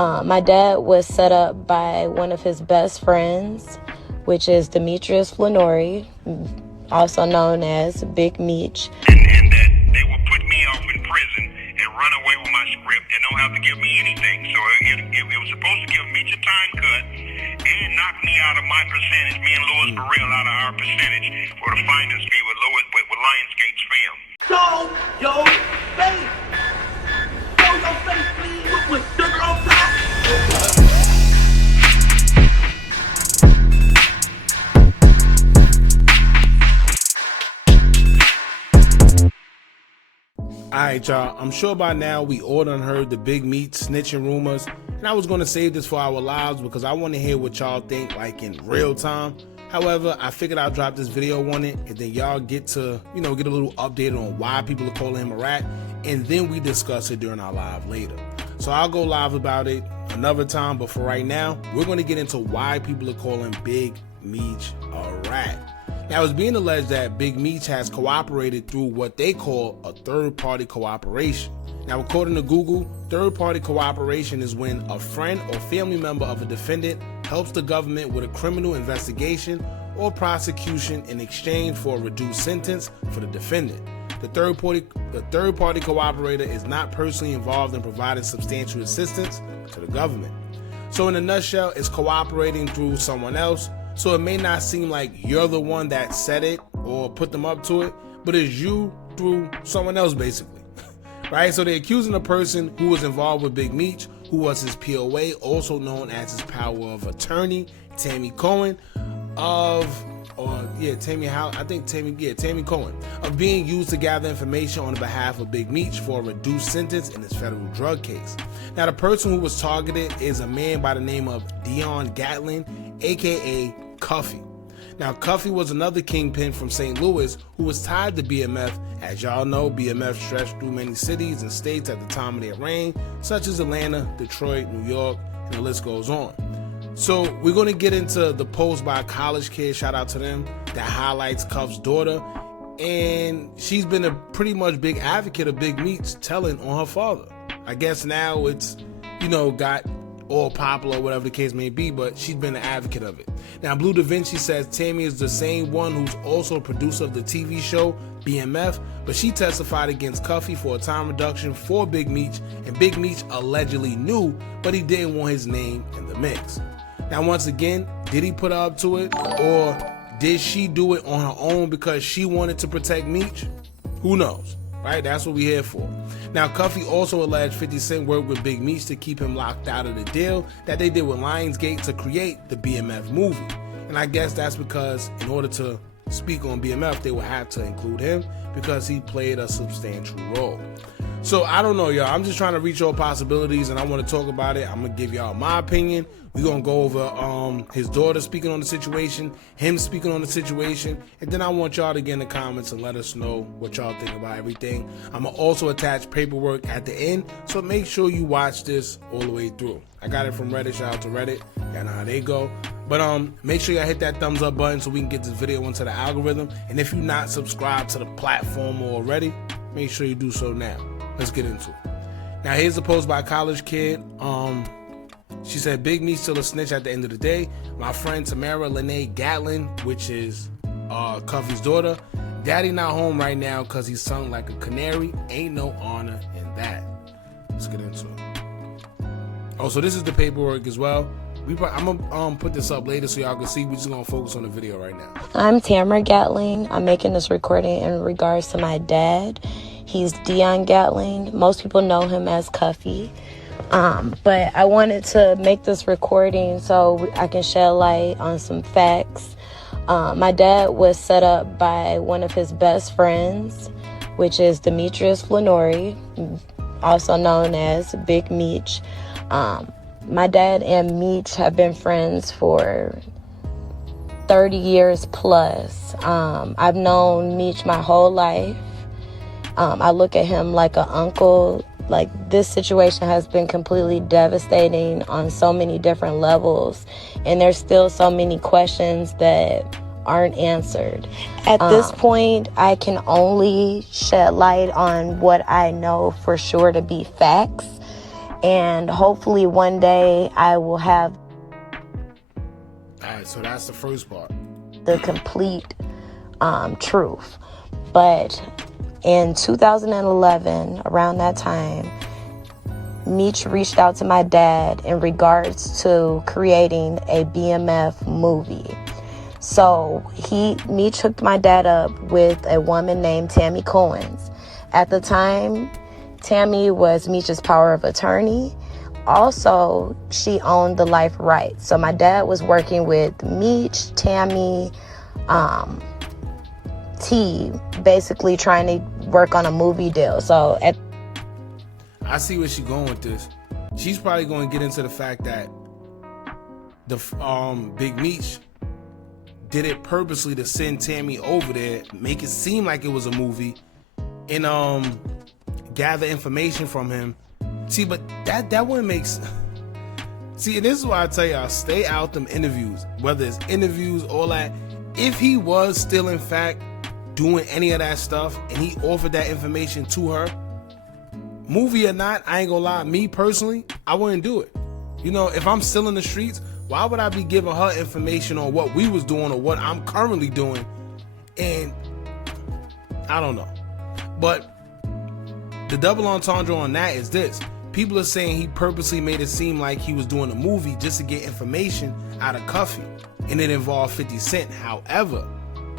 My dad was set up by one of his best friends, which is Demetrius Flannery, also known as Big Meech. And that they will put me off in prison and run away with my script and don't have to give me anything. So it was supposed to give Meech a time cut and knock me out of my percentage, me and Louis Burrell out of our percentage for the finder's fee with Lionsgate's film. Show your face. Show your face, please, with sugar on top. Alright, y'all, I'm sure by now we all done heard the Big Meech snitching rumors, and I was going to save this for our lives because I want to hear what y'all think, like, in real time. However, I figured I'd drop this video on it, and then y'all get to, get a little updated on why people are calling him a rat, and then we discuss it during our live later. So I'll go live about it another time, but for right now, we're going to get into why people are calling Big Meech a rat. Now, it's being alleged that Big Meech has cooperated through what they call a third-party cooperation. Now, according to Google, third-party cooperation is when a friend or family member of a defendant helps the government with a criminal investigation or prosecution in exchange for a reduced sentence for the defendant. The third-party cooperator is not personally involved in providing substantial assistance to the government. So in a nutshell, it's cooperating through someone else. So it may not seem like you're the one that said it or put them up to it, but it's you through someone else, basically. Right? So they're accusing the person who was involved with Big Meech, who was his POA, also known as his power of attorney, Tammy Cohen, Tammy Cohen, of being used to gather information on behalf of Big Meech for a reduced sentence in his federal drug case. Now, the person who was targeted is a man by the name of Dion Gatlin, aka Cuffy. Now, Cuffy was another kingpin from St. Louis who was tied to BMF. As y'all know, BMF stretched through many cities and states at the time of their reign, such as Atlanta, Detroit, New York, and the list goes on. So we're going to get into the post by a college kid, shout out to them, that highlights Cuff's daughter. And she's been a pretty much big advocate of Big Meech telling on her father. I guess now it's, got all popular, whatever the case may be, but she's been an advocate of it. Now, Blue Da Vinci says Tammy is the same one who's also a producer of the TV show BMF, but she testified against Cuffy for a time reduction for Big Meech, and Big Meech allegedly knew, but he didn't want his name in the mix. Now, once again, did he put her up to it, or did she do it on her own because she wanted to protect Meech? Who knows, right? That's what we're here for. Now, Cuffy also alleged 50 Cent worked with Big Meech to keep him locked out of the deal that they did with Lionsgate to create the BMF movie. And I guess that's because in order to speak on BMF, they would have to include him because he played a substantial role. So I don't know, y'all. I'm just trying to reach all possibilities, and I want to talk about it. I'm going to give y'all my opinion. We're going to go over his daughter speaking on the situation, him speaking on the situation, and then I want y'all to get in the comments and let us know what y'all think about everything. I'm going to also attach paperwork at the end, so make sure you watch this all the way through. I got it from Reddit. Shout out to Reddit. Y'all know how they go. But make sure y'all hit that thumbs up button so we can get this video into the algorithm. And if you're not subscribed to the platform already, make sure you do so now. Let's get into it. Now, here's a post by a college kid. She said, Big Meech still a snitch at the end of the day. My friend Tamara Lene Gatlin, which is Cuffy's daughter, daddy not home right now because he's sung like a canary. Ain't no honor in that. Let's get into it. Oh, so this is the paperwork as well. I'm gonna put this up later so y'all can see. We're just gonna focus on the video right now. I'm Tamara Gatling. I'm making this recording in regards to my dad. He's Dion Gatling. Most people know him as Cuffy. But I wanted to make this recording so I can shed light on some facts. My dad was set up by one of his best friends, which is Demetrius Flannery, also known as Big Meech. My dad and Meech have been friends for 30 years plus. I've known Meech my whole life. I look at him like an uncle. Like, this situation has been completely devastating on so many different levels, and there's still so many questions that aren't answered. At this point, I can only shed light on what I know for sure to be facts, And hopefully one day I will have so that's the first part, the complete truth. But in 2011, around that time, Meech reached out to my dad in regards to creating a BMF movie. So Meech hooked my dad up with a woman named Tammy Cohen's. At the time, Tammy was Meech's power of attorney. Also, she owned the life rights. So my dad was working with Meech, Tammy, T, basically trying to work on a movie deal. So I see where she's going with this. She's probably going to get into the fact that the Big Meech did it purposely to send Tammy over there, make it seem like it was a movie, and gather information from him. See, but that wouldn't make sense. See, and this is why I tell y'all, stay out them interviews, whether it's interviews, all that. If he was still in fact doing any of that stuff and he offered that information to her, movie or not, I ain't gonna lie, me personally, I wouldn't do it. You know, if I'm still in the streets, why would I be giving her information on what we was doing or what I'm currently doing? And I don't know. But the double entendre on that is this. People are saying he purposely made it seem like he was doing a movie just to get information out of Cuffy, and it involved 50 Cent. However,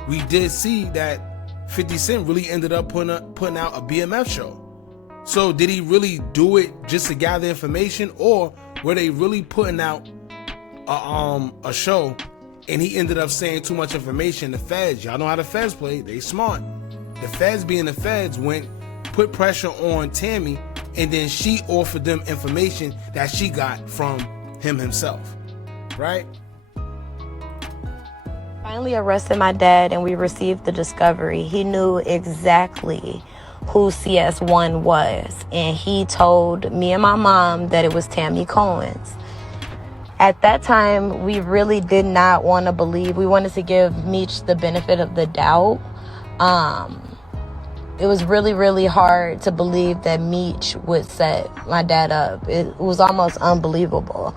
we did see that 50 Cent really ended up putting out a BMF show. So did he really do it just to gather information, or were they really putting out a show and he ended up saying too much information? The feds, y'all know how the feds play, they smart. The feds being the feds put pressure on Tammy, and then she offered them information that she got from him himself, right? Finally arrested my dad and we received the discovery. He knew exactly who CS1 was, and he told me and my mom that it was Tammy Cohen's. At that time, we really did not want to believe. We wanted to give Meech the benefit of the doubt. It was really, really hard to believe that Meech would set my dad up. It was almost unbelievable.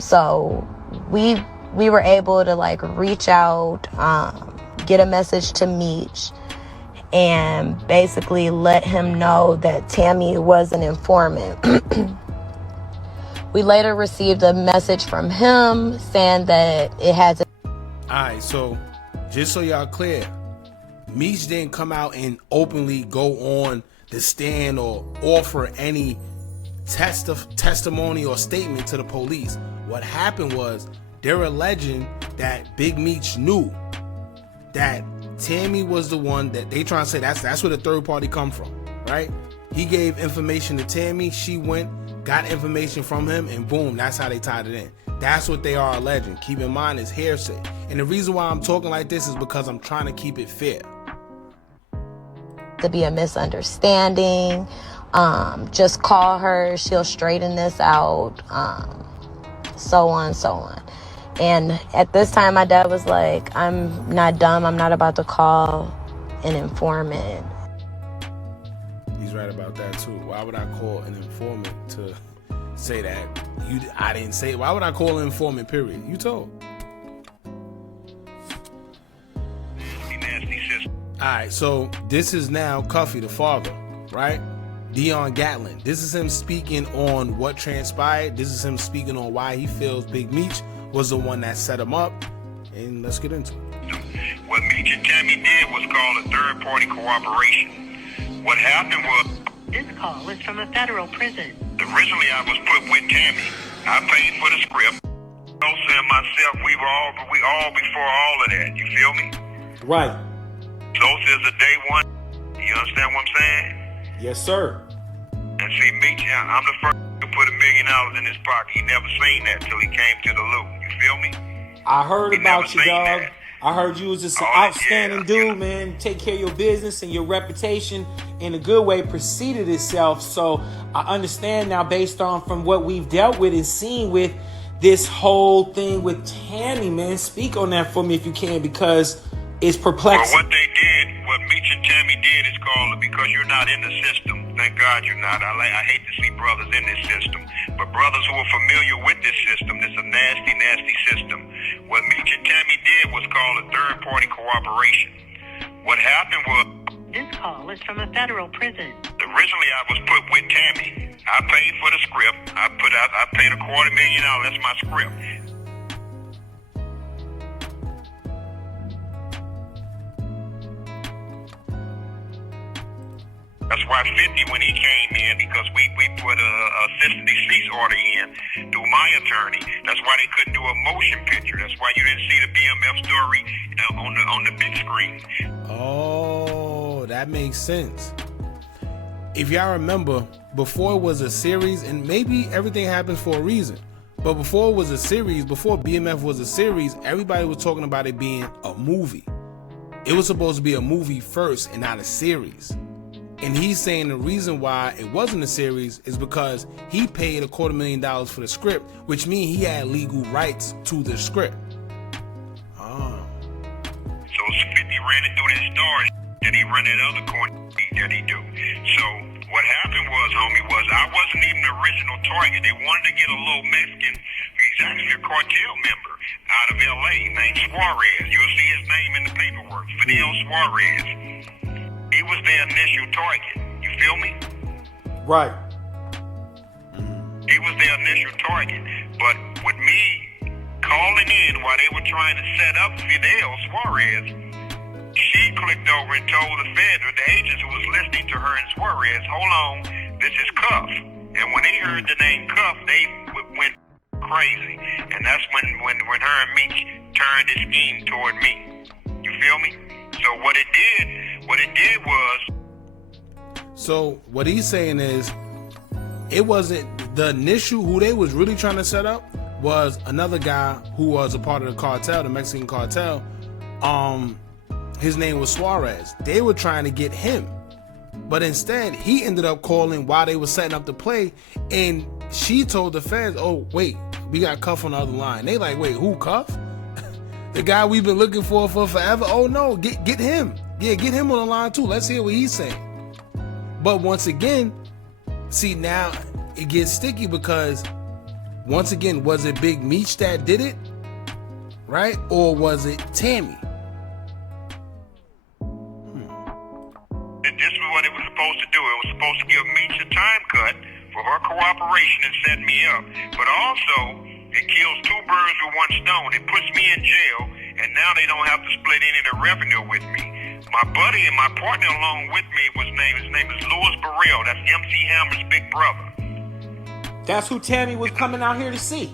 So we were able to reach out, get a message to Meech, and basically let him know that Tammy was an informant. We later received a message from him saying that it had to. Alright, so just so y'all clear, Meech didn't come out and openly go on the stand or offer any testimony or statement to the police. What happened was they're alleging that Big Meech knew that Tammy was the one that they trying to say that's where the third party come from, right? He gave information to Tammy, she went, got information from him, and boom, that's how they tied it in. That's what they are alleging. Keep in mind, it's hearsay. And the reason why I'm talking like this is because I'm trying to keep it fair. To be a misunderstanding. Just call her, she'll straighten this out. So on, so on. And at this time, my dad was like, I'm not dumb. I'm not about to call an informant. He's right about that too. Why would I call an informant to say that? I didn't say it. Why would I call an informant, period? You told. Alright, so this is now Cuffy, the father, right? Dion Gatlin. This is him speaking on what transpired. This is him speaking on why he feels Big Meech was the one that set him up. And let's get into it. What Meech and Tammy did was called a third-party cooperation. What happened was... This call is from a federal prison. Originally, I was put with Tammy. I paid for the script. Sosa and myself, we all before all of that. You feel me? Right. Sosa is a day one. You understand what I'm saying? Yes, sir. And see, Meech, I'm the first to put $1 million in his pocket. He never seen that till he came to the loop. You feel me? I heard He about never you, seen dog. that. I heard you was just an Oh, outstanding yeah, dude, yeah. man. Take care of your business, and your reputation in a good way preceded itself. So I understand now, based on from what we've dealt with and seen with this whole thing with Tammy, man. Speak on that for me if you can, because it's Well, perplexing. what they did, what Meech and Tammy did is called, because you're not in the system, Thank God you're not. I hate to see brothers in this system. But brothers who are familiar with this system, this is a nasty, nasty system. What Meech and Tammy did was called a third-party cooperation. What happened was... This call is from a federal prison. Originally, I was put with Tammy. I paid for the script. I paid $250,000. That's my script. That's why 50 when he came in, because we put a citizen decease order in through my attorney. That's why they couldn't do a motion picture. That's why you didn't see the BMF story on the big screen. Oh, that makes sense. If y'all remember, before it was a series, and maybe everything happens for a reason, but before it was a series, before BMF was a series, everybody was talking about it being a movie. It was supposed to be a movie first and not a series. And he's saying the reason why it wasn't a series is because he paid $250,000 for the script, which means he had legal rights to the script. So 50 ran it through this story, then he run that other court that he do. So what happened was, homie, I wasn't even the original target. They wanted to get a little Mexican. He's actually a cartel member out of LA named Suarez. You'll see his name in the paperwork. Fidel Suarez. He was their initial target. You feel me? Right. He was their initial target. But with me calling in while they were trying to set up Fidel Suarez, she clicked over and told the feds or the agents who was listening to her and Suarez, hold on, this is Cuff. And when they heard the name Cuff, they went crazy. And that's when her and Meech turned the scheme toward me. You feel me? So what it did was... So what he's saying is, it wasn't the initial, who they was really trying to set up was another guy who was a part of the cartel, the Mexican cartel. His name was Suarez. They were trying to get him, but instead he ended up calling while they were setting up the play, and she told the feds, oh wait, we got Cuff on the other line. They like, wait, who, Cuff? The guy we've been looking for forever? Oh no, get him. Yeah, get him on the line too. Let's hear what he's saying. But once again, see, now it gets sticky because once again, was it Big Meech that did it? Right? Or was it Tammy? This is what it was supposed to do. It was supposed to give Meech a time cut for her cooperation and set me up. But also, it kills two birds with one stone. It puts me in jail, and now they don't have to split any of the revenue with me. My buddy and my partner along with me, his name is Louis Burrell. That's MC Hammer's big brother. That's who Tammy was coming out here to see.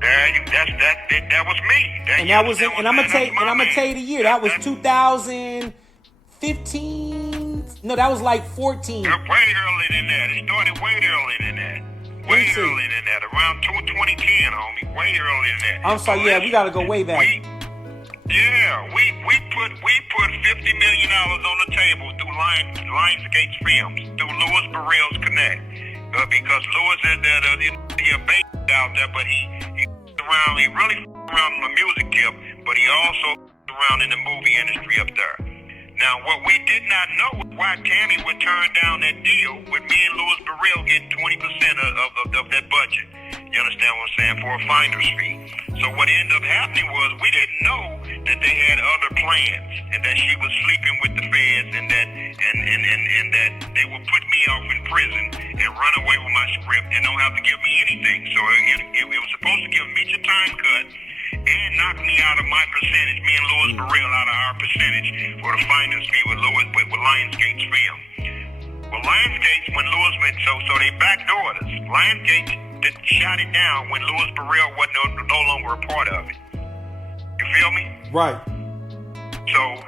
That was me. And that was, and I'm gonna tell you the year. That was 2015. No, that was like 14. Way earlier than that. It started way earlier than that. Way earlier than that. Around 2010, homie. Way earlier than that. I'm sorry. Yeah, we gotta go way back. We put $50 million on the table through Lionsgate Films, through Louis Burrell's Connect, because Louis is he a baby out there, but he around. He really around on the music tip, but he also around in the movie industry up there. Now, what we did not know was why Tammy would turn down that deal with me and Louis Burrell getting 20% of that budget. You understand what I'm saying? For a finder's fee. So what ended up happening was we didn't know that they had other plans and that she was sleeping with the feds and that they would put me off in prison and run away with my script and don't have to give me anything. So it was supposed to give Meech a time cut and knock me out of my percentage, me and Louis Burrell out of our percentage for the finder's fee with Lionsgate's film. Well, Lionsgate, when Louis went, so they backdoored us. Lionsgate shot it down when Louis Burrell wasn't no longer a part of it. You feel me? Right. So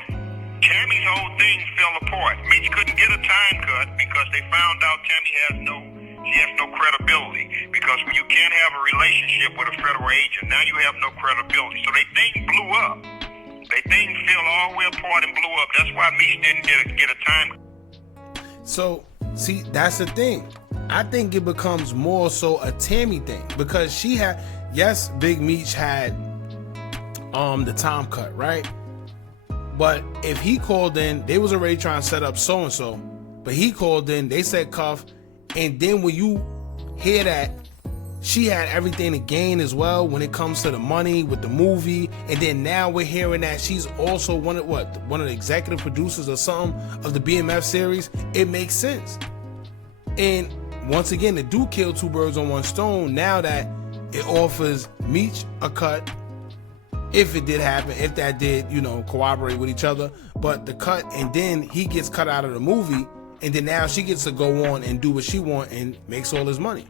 Tammy's whole thing fell apart. Meech couldn't get a time cut because they found out Tammy has no credibility. Because when you can't have a relationship with a federal agent, now you have no credibility. So they thing blew up. They thing fell all the way apart and blew up. That's why Meech didn't get a time. So, see, that's the thing. I think it becomes more so a Tammy thing because she had, yes, Big Meech had the time cut, right? But if he called in, they was already trying to set up so-and-so, But he called in, they said Cuff, and then when you hear that she had everything to gain as well when it comes to the money with the movie, and then now we're hearing that she's also one of the executive producers or something of the BMF series, it makes sense. And once again, to do kill two birds on one stone, now that it offers Meech a cut, if it did happen, if that did, cooperate with each other, but the cut, and then he gets cut out of the movie, and then now she gets to go on and do what she wants and makes all his money.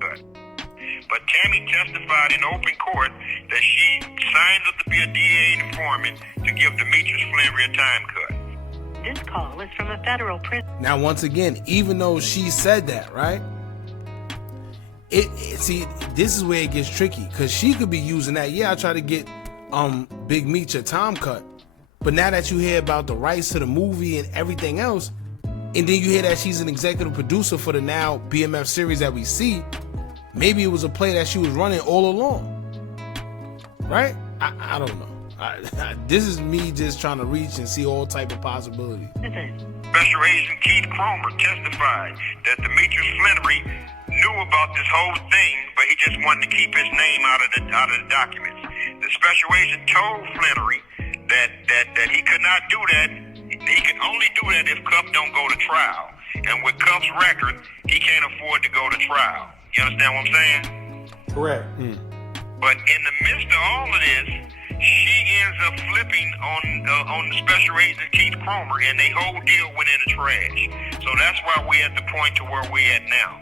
But Tammy testified in open court that she signed up to be a DA informant to give Demetrius Flannery a time cut. This call is from a federal prison. Now, once again, even though she said that, right? See, this is where it gets tricky, because she could be using that. Yeah, I try to get Big Meech a time cut, but now that you hear about the rights to the movie and everything else, and then you hear that she's an executive producer for the now BMF series that we see, maybe it was a play that she was running all along, right? I don't know. This is me just trying to reach and see all type of possibilities. Special Agent Keith Cromer testified that Demetrius Flannery knew about this whole thing, but he just wanted to keep his name out of the documents. The special agent told Flannery that he could not do that. He could only do that if Cuff don't go to trial. And with Cuff's record, he can't afford to go to trial. You understand what I'm saying? Correct. But in the midst of all of this, she ends up flipping on the special agent Keith Cromer, and their whole deal went in the trash. So that's why we're at the point to where we're at now.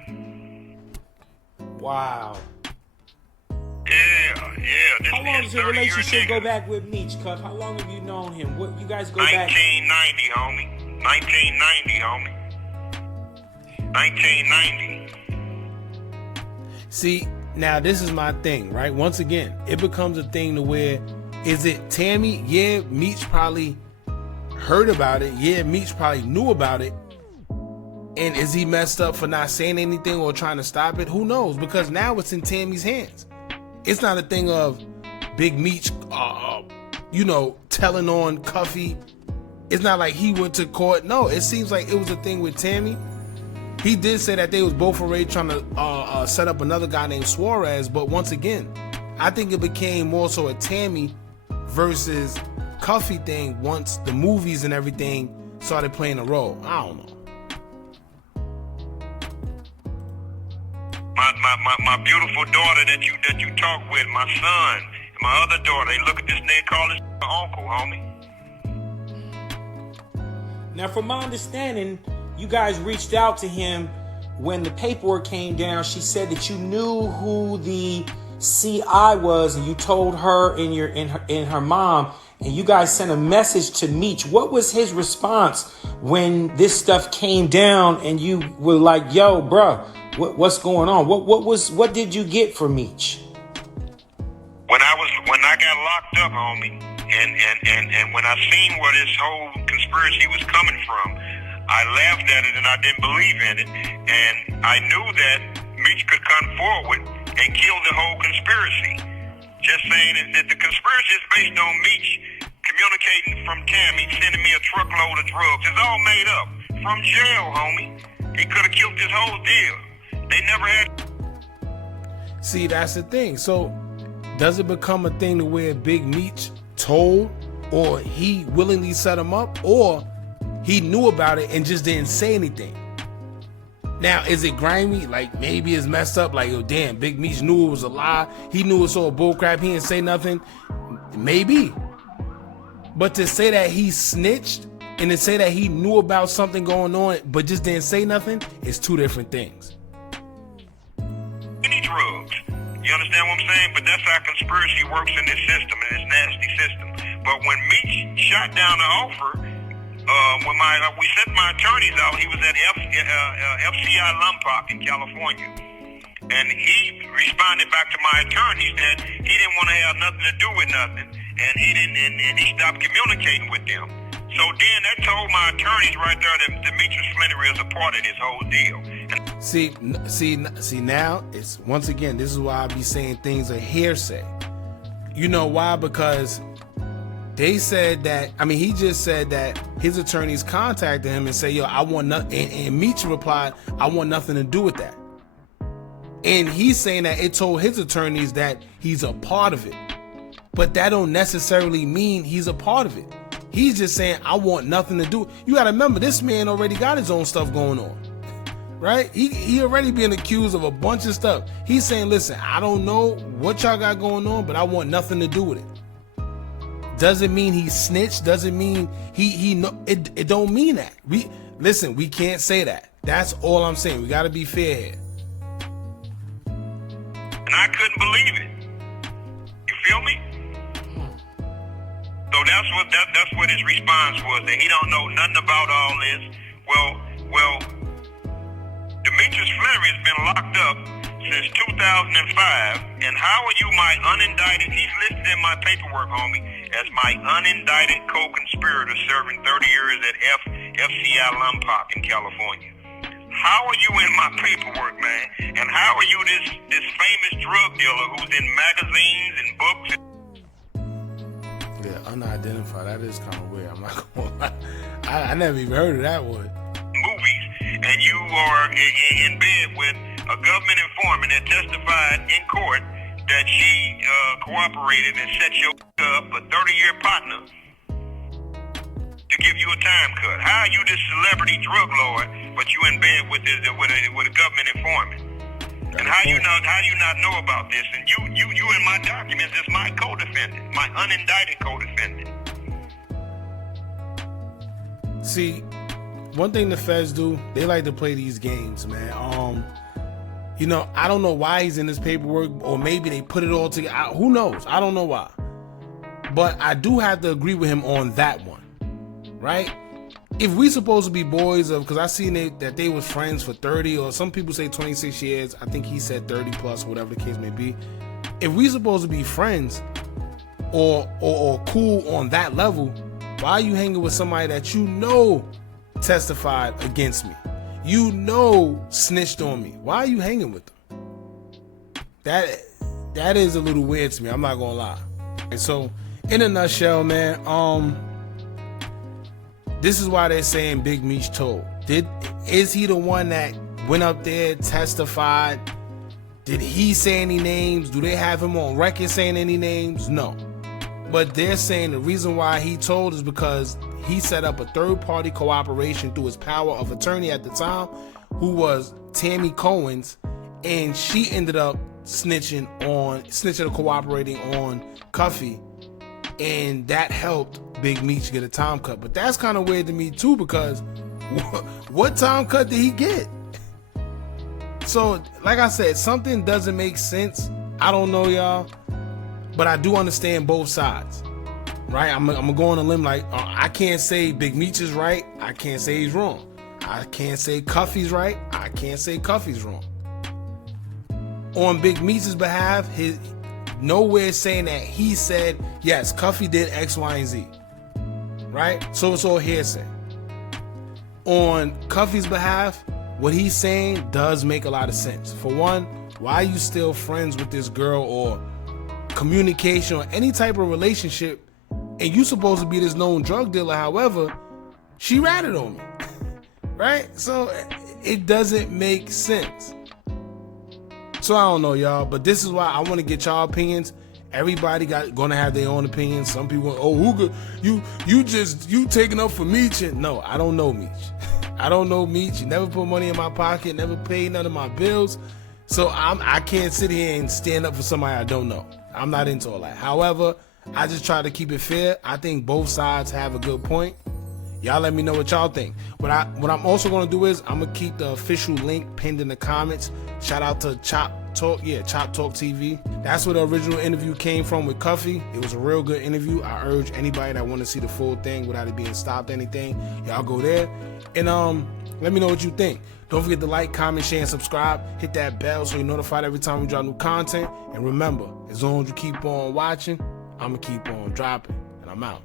Wow. Yeah. How long does your relationship go back with Meech, Cuff? How long have you known him? What you guys go back? 1990, homie. 1990. See, now this is my thing, right? Once again, it becomes a thing to where, is it Tammy? Yeah, Meech probably heard about it. Yeah, Meech probably knew about it. And is he messed up for not saying anything or trying to stop it? Who knows? Because now it's in Tammy's hands. It's not a thing of Big Meech, telling on Cuffy. It's not like he went to court. No, it seems like it was a thing with Tammy. He did say that they was both already trying to set up another guy named Suarez. But once again, I think it became more so a Tammy versus Cuffy thing once the movies and everything started playing a role. I don't know. My beautiful daughter that you talk with, my son, and my other daughter, they look at this nigga, call his uncle, homie. Now, from my understanding, you guys reached out to him when the paperwork came down. She said that you knew who the CI was, and you told her and her mom, and you guys sent a message to Meech. What was his response when this stuff came down and you were like, "Yo, bruh, what's going on?" What did you get from Meech? When I got locked up, homie, and when I seen where this whole conspiracy was coming from, I laughed at it and I didn't believe in it. And I knew that Meech could come forward and kill the whole conspiracy. Just saying that the conspiracy is based on Meech communicating from Tammy, sending me a truckload of drugs. It's all made up. From jail, homie. He could have killed this whole deal. They never had... See, that's the thing. So, does it become a thing to where Big Meech told, or he willingly set him up, or he knew about it and just didn't say anything? Now, is it grimy? Like, maybe it's messed up. Like, oh, damn, Big Meech knew it was a lie. He knew it was all bullcrap. He didn't say nothing. Maybe. But to say that he snitched and to say that he knew about something going on but just didn't say nothing is two different things. Any drugs. You understand what I'm saying? But that's how conspiracy works in this system, in this nasty system. But when Meech shot down the offer, when we sent my attorneys out, he was at FCI Lompoc in California. And he responded back to my attorneys that he didn't want to have nothing to do with nothing. And he stopped communicating with them. So then that told my attorneys right there that Demetrius Flannery is a part of this whole deal. See, now it's, once again, this is why I be saying things are hearsay. You know why? Because They said that, I mean, he just said that his attorneys contacted him and said, yo, I want nothing. And Meech replied, I want nothing to do with that. And he's saying that it told his attorneys that he's a part of it. But that don't necessarily mean he's a part of it. He's just saying, I want nothing to do. You got to remember, this man already got his own stuff going on. Right? He already being accused of a bunch of stuff. He's saying, listen, I don't know what y'all got going on, but I want nothing to do with it. Doesn't mean he snitched. Doesn't mean he know it don't mean that. We can't say that. That's all I'm saying. We gotta be fair here. And I couldn't believe it. You feel me? So that's what his response was, that he don't know nothing about all this. Well, Demetrius Fleury has been locked up since 2005, and how are you my unindicted, he's listed in my paperwork, homie, as my unindicted co-conspirator serving 30 years at FCI Lompoc in California. How are you in my paperwork, man? And how are you this famous drug dealer who's in magazines and books? Yeah, unidentified, that is kind of weird. I'm not gonna lie. I never even heard of that one. Movies, and you are in bed with a government informant that testified in court that she cooperated and set you up, a 30-year partner, to give you a time cut. How are you this celebrity drug lord, but you in bed with a government informant? And how do you not know about this? And you in my documents is my co-defendant, my unindicted co-defendant. See, one thing the feds do, they like to play these games, man. You know, I don't know why he's in this paperwork, or maybe they put it all together. Who knows? I don't know why. But I do have to agree with him on that one, right? If we supposed to be boys of, because I seen that they was friends for 30, or some people say 26 years. I think he said 30 plus, whatever the case may be. If we supposed to be friends or cool on that level, why are you hanging with somebody that you know testified against me? You know snitched on me. Why are you hanging with them? That is a little weird to me. I'm not gonna lie. And so, in a nutshell, man, this is why they're saying Big Meech told. Is he the one that went up there, testified? Did he say any names? Do they have him on record saying any names? No. But they're saying the reason why he told is because he set up a third-party cooperation through his power of attorney at the time, who was Tammy Cohen's, and she ended up snitching or cooperating on Cuffy, and that helped Big Meech get a time cut. But that's kind of weird to me too, because what time cut did he get? So, like I said, something doesn't make sense. I don't know, y'all, but I do understand both sides. Right, I'm gonna go on a limb. Like, I can't say Big Meech is right. I can't say he's wrong. I can't say Cuffy's right. I can't say Cuffy's wrong. On Big Meech's behalf, his nowhere saying that he said yes, Cuffy did X, Y, and Z. Right, so it's all hearsay. On Cuffy's behalf, what he's saying does make a lot of sense. For one, why are you still friends with this girl, or communication, or any type of relationship? And you supposed to be this known drug dealer. However, she ratted on me, right? So it doesn't make sense. So I don't know, y'all, but this is why I want to get y'all opinions. Everybody gonna have their own opinions. Some people, Hookah, you taking up for Meech. No, I don't know Meech. I don't know Meech. You never put money in my pocket, never paid none of my bills. So I can't sit here and stand up for somebody I don't know. I'm not into all that. However, I just try to keep it fair. I think both sides have a good point. Y'all let me know what y'all think. What I'm also gonna do is I'm gonna keep the official link pinned in the comments. Shout out to Chop Talk TV. That's where the original interview came from with Cuffy. It was a real good interview. I urge anybody that want to see the full thing without it being stopped or anything, y'all go there and let me know what you think. Don't forget to like, comment, share, and subscribe. Hit that bell so you're notified every time we drop new content. And remember, as long as you keep on watching, I'm going to keep on dropping. And I'm out.